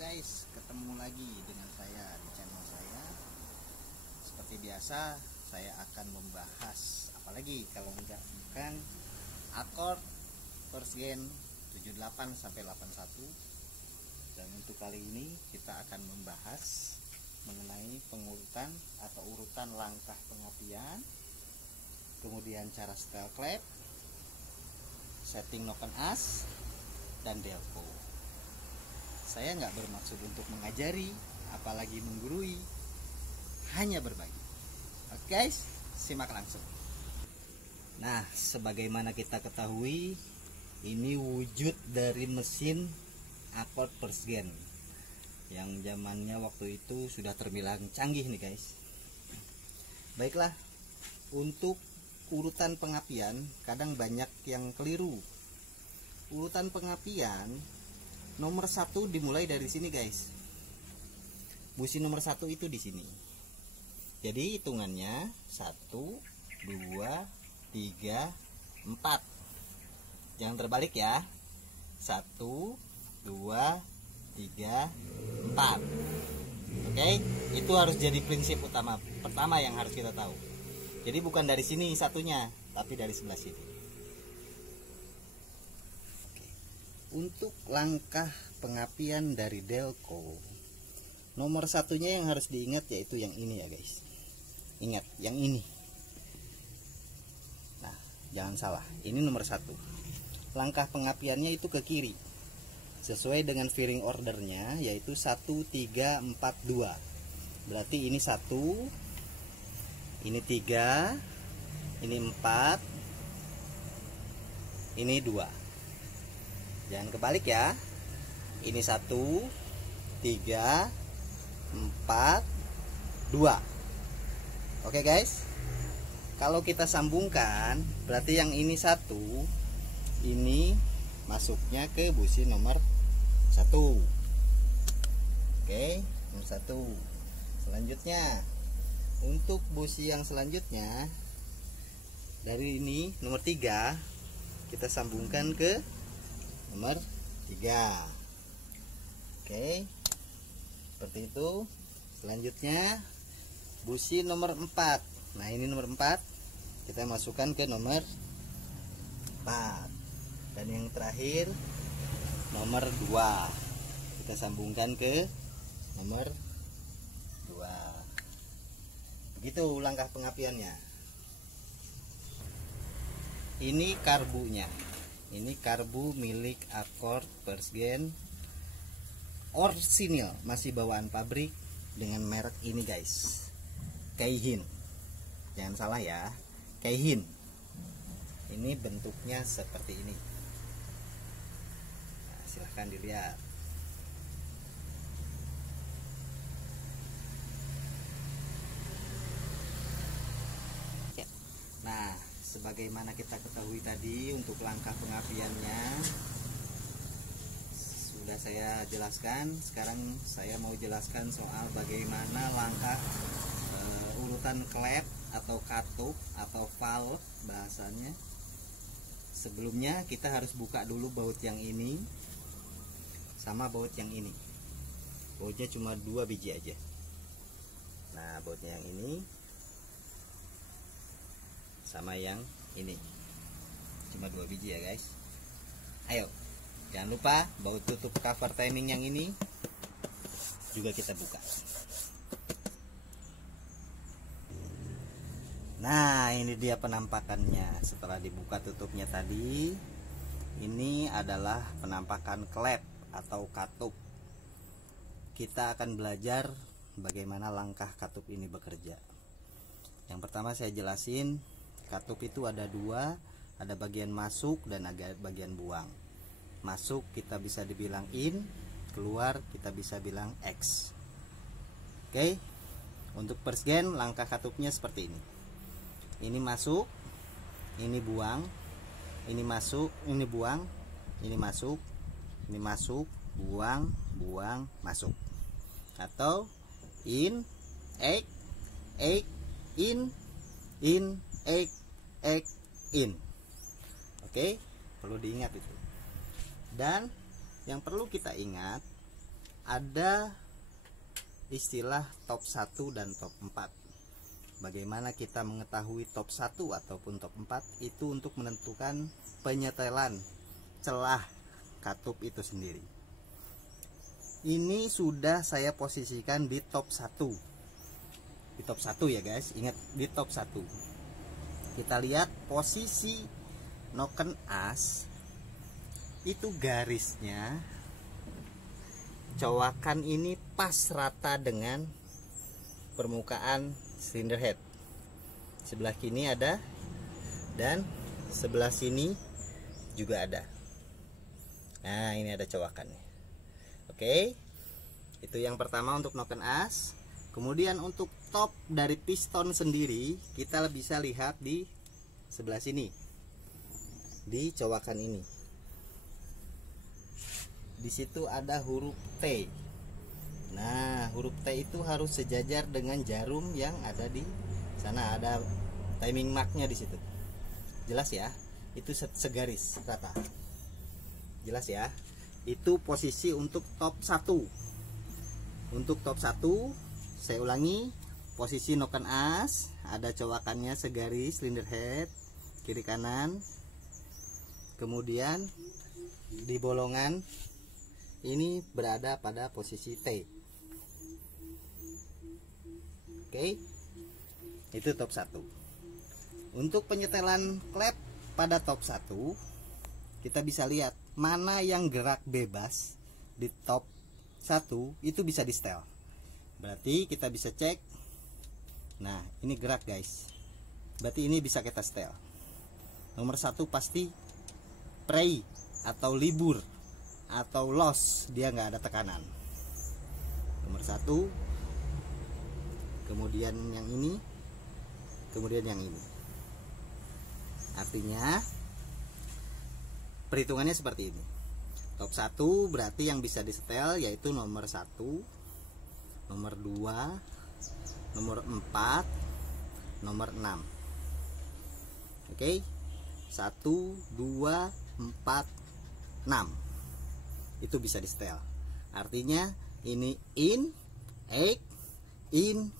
Guys, ketemu lagi dengan saya di channel saya. Seperti biasa, saya akan membahas apalagi kalau bukan akord first gen 78 sampai 81. Dan untuk kali ini kita akan membahas mengenai pengurutan atau urutan langkah pengapian, kemudian cara setel klep, setting noken as, dan delco. Saya nggak bermaksud untuk mengajari, apalagi menggurui, hanya berbagi. Oke guys, simak langsung. Nah, sebagaimana kita ketahui, ini wujud dari mesin akord first gen yang zamannya waktu itu sudah terbilang canggih nih guys. Baiklah, untuk urutan pengapian kadang banyak yang keliru. Urutan pengapian nomor 1 dimulai dari sini guys. Busi nomor 1 itu di sini. Jadi hitungannya 1, 2, 3, 4. Jangan terbalik ya. 1, 2, 3, 4. Oke, itu harus jadi prinsip utama pertama yang harus kita tahu. Jadi bukan dari sini satunya, tapi dari sebelah sini. Untuk langkah pengapian dari delco, nomor satunya yang harus diingat yaitu yang ini ya guys. Ingat yang ini. Nah, jangan salah, ini nomor 1. Langkah pengapiannya itu ke kiri sesuai dengan fairing ordernya, yaitu 1, 3, 4, 2. Berarti ini 1, ini 3, ini 4, ini 2. Jangan kebalik ya. Ini 1, 3, 4, 2. Oke guys. Kalau kita sambungkan, berarti yang ini 1, ini masuknya ke busi nomor 1. Oke, nomor 1. Selanjutnya, untuk busi yang selanjutnya, dari ini nomor 3, kita sambungkan ke nomor 3. Oke, seperti itu. Selanjutnya busi nomor 4. Nah, ini nomor 4 kita masukkan ke nomor 4. Dan yang terakhir nomor 2 kita sambungkan ke nomor 2. Begitu langkah pengapiannya. Ini karbunya. Ini karbu milik akord first gen orsinil, masih bawaan pabrik dengan merek ini guys, Keihin. Jangan salah ya, Keihin. Ini bentuknya seperti ini. Nah, silahkan dilihat. Nah, sebagaimana kita ketahui tadi, untuk langkah pengapiannya sudah saya jelaskan. Sekarang saya mau jelaskan soal bagaimana langkah urutan klep atau katup atau valve bahasanya. Sebelumnya kita harus buka dulu baut yang ini sama baut yang ini. Bautnya cuma 2 biji aja. Nah, bautnya yang ini sama yang ini cuma 2 biji ya guys. Ayo, jangan lupa baut tutup cover timing yang ini juga kita buka. Nah, ini dia penampakannya setelah dibuka tutupnya tadi. Ini adalah penampakan klep atau katup. Kita akan belajar bagaimana langkah katup ini bekerja. Yang pertama saya jelasin, katup itu ada dua, ada bagian masuk dan ada bagian buang. Masuk kita bisa dibilang in, keluar kita bisa bilang X. Oke, untuk first gen langkah katupnya seperti ini. Ini masuk, ini buang, ini masuk, ini buang, ini masuk, ini masuk, buang, buang, masuk. Atau in, egg, in, egg, in. Oke, perlu diingat itu. Dan yang perlu kita ingat, ada istilah top 1 dan top 4. Bagaimana kita mengetahui top 1 ataupun top 4 itu untuk menentukan penyetelan celah katup itu sendiri. Ini sudah saya posisikan di top 1. Di top 1 ya guys, ingat di top 1. Kita lihat posisi noken as itu garisnya cowakan ini pas rata dengan permukaan cylinder head. Sebelah kini ada dan sebelah sini juga ada. Nah, ini ada cowakannya. Oke, itu yang pertama untuk noken as. Kemudian untuk top dari piston sendiri kita bisa lihat di sebelah sini, di cowakan ini. Di situ ada huruf T. Nah, huruf T itu harus sejajar dengan jarum yang ada di sana, ada timing marknya di situ. Jelas ya? Itu segaris rata. Jelas ya? Itu posisi untuk top 1. Untuk top 1, saya ulangi, posisi noken as, ada cowakannya segaris cylinder head kiri kanan. Kemudian di bolongan ini berada pada posisi T. Oke, itu top 1. Untuk penyetelan klep pada top 1, kita bisa lihat mana yang gerak bebas di top 1 itu bisa di setel. Berarti kita bisa cek. Nah, ini gerak guys, berarti ini bisa kita setel. Nomor 1 pasti prey atau libur atau loss, dia nggak ada tekanan. Nomor 1, kemudian yang ini, kemudian yang ini. Artinya perhitungannya seperti ini. Top 1 berarti yang bisa disetel yaitu nomor 1, nomor 2, nomor 4, nomor 6. Oke, 1, 2, 4, 6 itu bisa disetel. Artinya ini in, egg, in,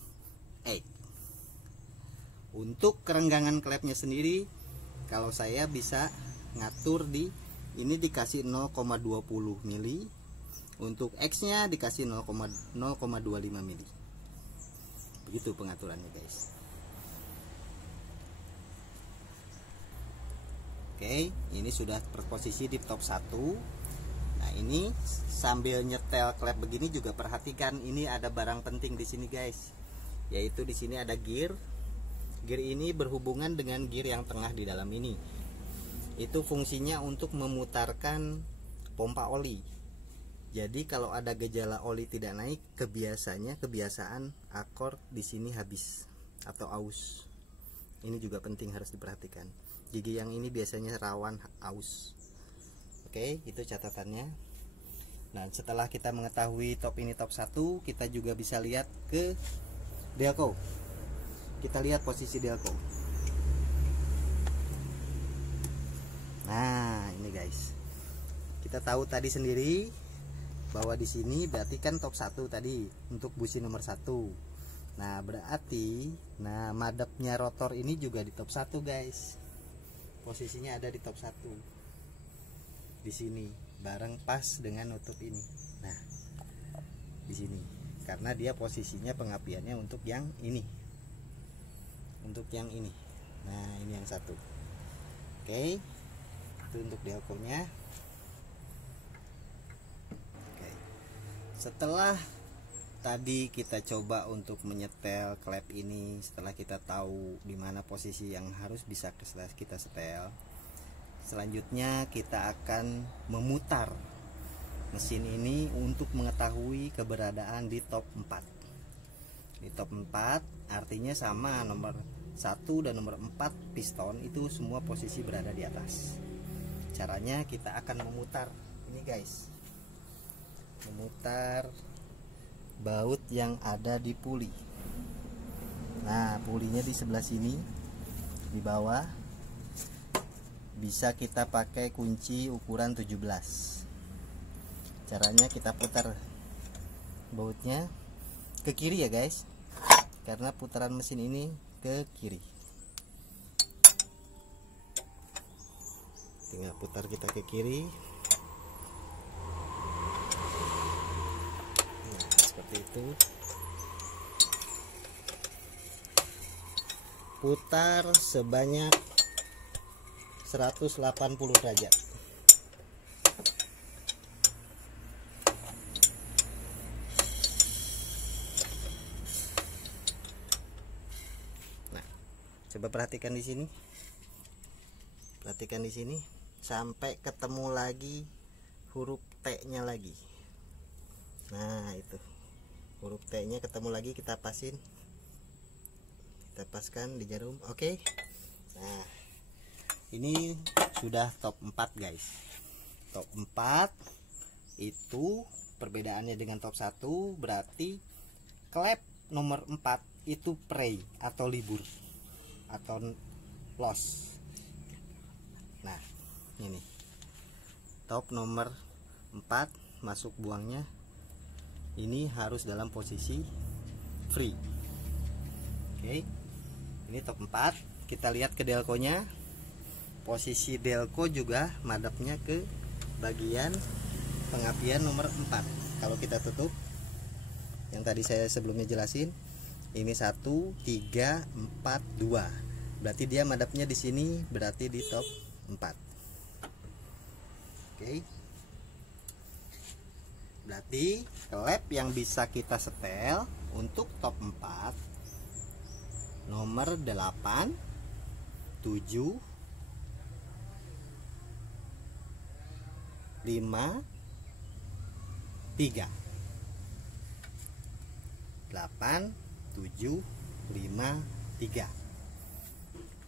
egg. Untuk kerenggangan klepnya sendiri, kalau saya bisa ngatur di ini dikasih 0,20 mili, untuk X nya dikasih 0,25 mili. Begitu pengaturannya guys. Oke, ini sudah posisi di top 1. Nah, ini sambil nyetel klep begini juga perhatikan, ini ada barang penting di sini guys. Yaitu di sini ada gear. Gear ini berhubungan dengan gear yang tengah di dalam ini. Itu fungsinya untuk memutarkan pompa oli. Jadi kalau ada gejala oli tidak naik, kebiasaan akor di sini habis atau aus. Ini juga penting, harus diperhatikan. Gigi yang ini biasanya rawan aus. Oke, itu catatannya. Nah, setelah kita mengetahui top ini top 1, kita juga bisa lihat ke delco. Kita lihat posisi delco. Nah, ini guys. Kita tahu tadi sendiri bahwa di sini berarti kan top 1 tadi untuk busi nomor 1. Nah, berarti madepnya rotor ini juga di top 1 guys. Posisinya ada di top 1. Di sini bareng pas dengan nutup ini. Nah, di sini karena dia posisinya pengapiannya untuk yang ini, untuk yang ini. Nah, ini yang satu. Oke, itu untuk delco-nya. Oke, setelah tadi kita coba untuk menyetel klep ini. Setelah kita tahu di mana posisi yang harus bisa kita setel, selanjutnya kita akan memutar mesin ini untuk mengetahui keberadaan di top 4. Di top 4 artinya sama, nomor 1 dan nomor 4 piston itu semua posisi berada di atas. Caranya kita akan memutar ini guys, memutar baut yang ada di puli. Nah, pulinya di sebelah sini, di bawah. Bisa kita pakai kunci ukuran 17. Caranya kita putar bautnya ke kiri ya guys, karena putaran mesin ini ke kiri. Tinggal putar kita ke kiri. Itu putar sebanyak 180 derajat. Nah, coba perhatikan di sini. Perhatikan di sini sampai ketemu lagi huruf T-nya lagi. Nah, itu. Huruf T-nya ketemu lagi, kita pasin. Kita paskan di jarum. Oke. Nah, ini sudah top 4 guys. Top 4 itu perbedaannya dengan top 1 berarti klep nomor 4 itu prey atau libur atau loss. Nah, ini top nomor 4 masuk buangnya ini harus dalam posisi free. Oke, ini top 4. Kita lihat ke delconya. Posisi delco juga madepnya ke bagian pengapian nomor 4. Kalau kita tutup, yang tadi saya sebelumnya jelasin, ini 1, 3, 4, 2. Berarti dia madepnya di sini, berarti di top 4. Oke. Berarti klep yang bisa kita setel untuk top 4 nomor 8, 7, 5, 3. 8, 7, 5, 3.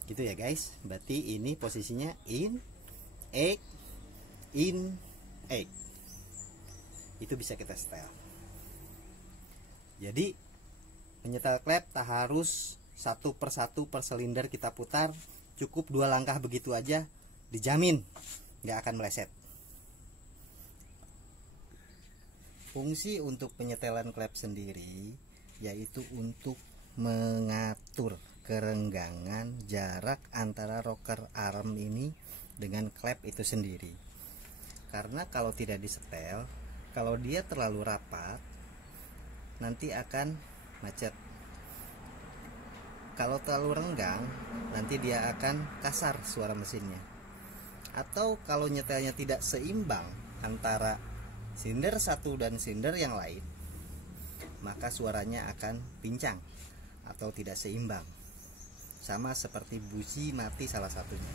Gitu ya guys. Berarti ini posisinya in, egg, in, egg. Itu bisa kita setel. Jadi menyetel klep tak harus satu persatu per silinder kita putar, cukup 2 langkah begitu aja, dijamin nggak akan meleset. Fungsi untuk penyetelan klep sendiri yaitu untuk mengatur kerenggangan jarak antara rocker arm ini dengan klep itu sendiri. Karena kalau tidak disetel, kalau dia terlalu rapat nanti akan macet. Kalau terlalu renggang nanti dia akan kasar suara mesinnya. Atau kalau nyetelnya tidak seimbang antara silinder satu dan silinder yang lain, maka suaranya akan pincang atau tidak seimbang. Sama seperti busi mati salah satunya.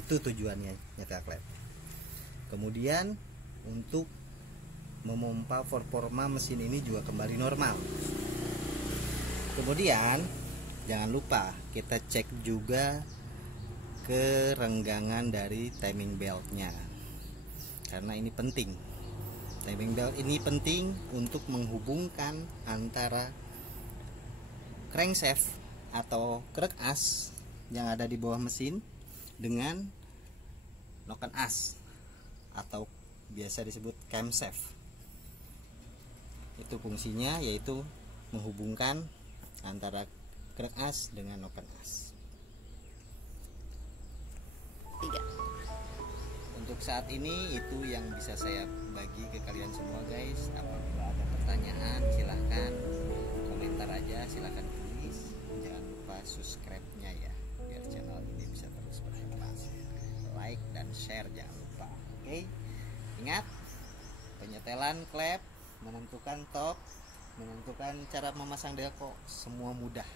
Itu tujuannya nyetel klep. Kemudian untuk memompa performa mesin ini juga kembali normal. Kemudian jangan lupa kita cek juga kerenggangan dari timing beltnya, karena ini penting. Timing belt ini penting untuk menghubungkan antara crankshaft atau krek as yang ada di bawah mesin dengan noken as atau biasa disebut camshaft. Itu fungsinya yaitu menghubungkan antara krek as dengan noken as. 3. Untuk saat ini itu yang bisa saya bagi ke kalian semua guys. Apabila ada pertanyaan silahkan komentar aja, silahkan tulis. Jangan lupa subscribe-nya ya, biar channel ini bisa terus berkembang. Like dan share jangan lupa. Oke. Ingat, penyetelan klep menentukan top, menentukan cara memasang delco, semua mudah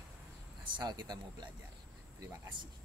asal kita mau belajar. Terima kasih.